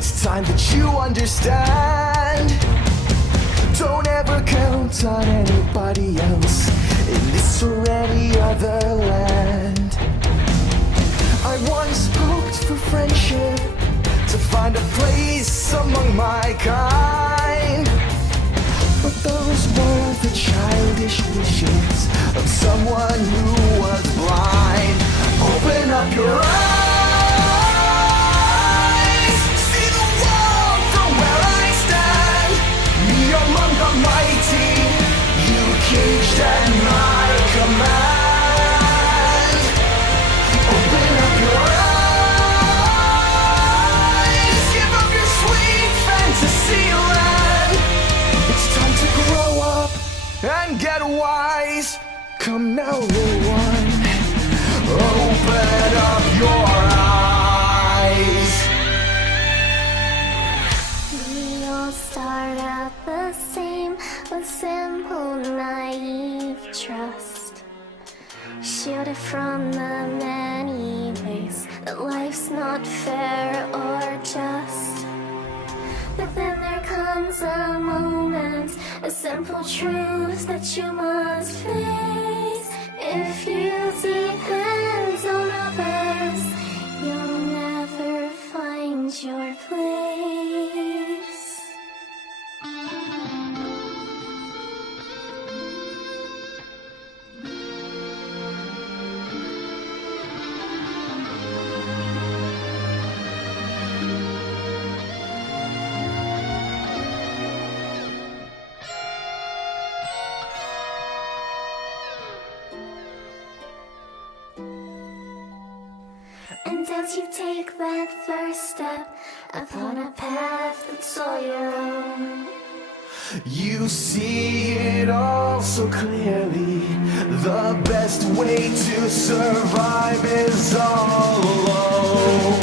It's time that you understand. Don't ever count on anybody else in this or any other land. I once hoped for friendship, to find a place among my kind, but those were the childish wishes of someone who was blind. Open up your eyes, see the world from where I stand. Me among the mighty, you caged at my command. Open up your eyes, give up your sweet fantasy land. It's time to grow up and get wise. Come now, little one, open up your eyes. We all start out the same, with simple, naive trust, shielded from the many ways that life's not fair or just. But then there comes a moment, a simple truth that you must face. If you depend on others, you'll never find your place. And as you take that first step upon a path that's all your own, you see it all so clearly. The best way to survive is all alone.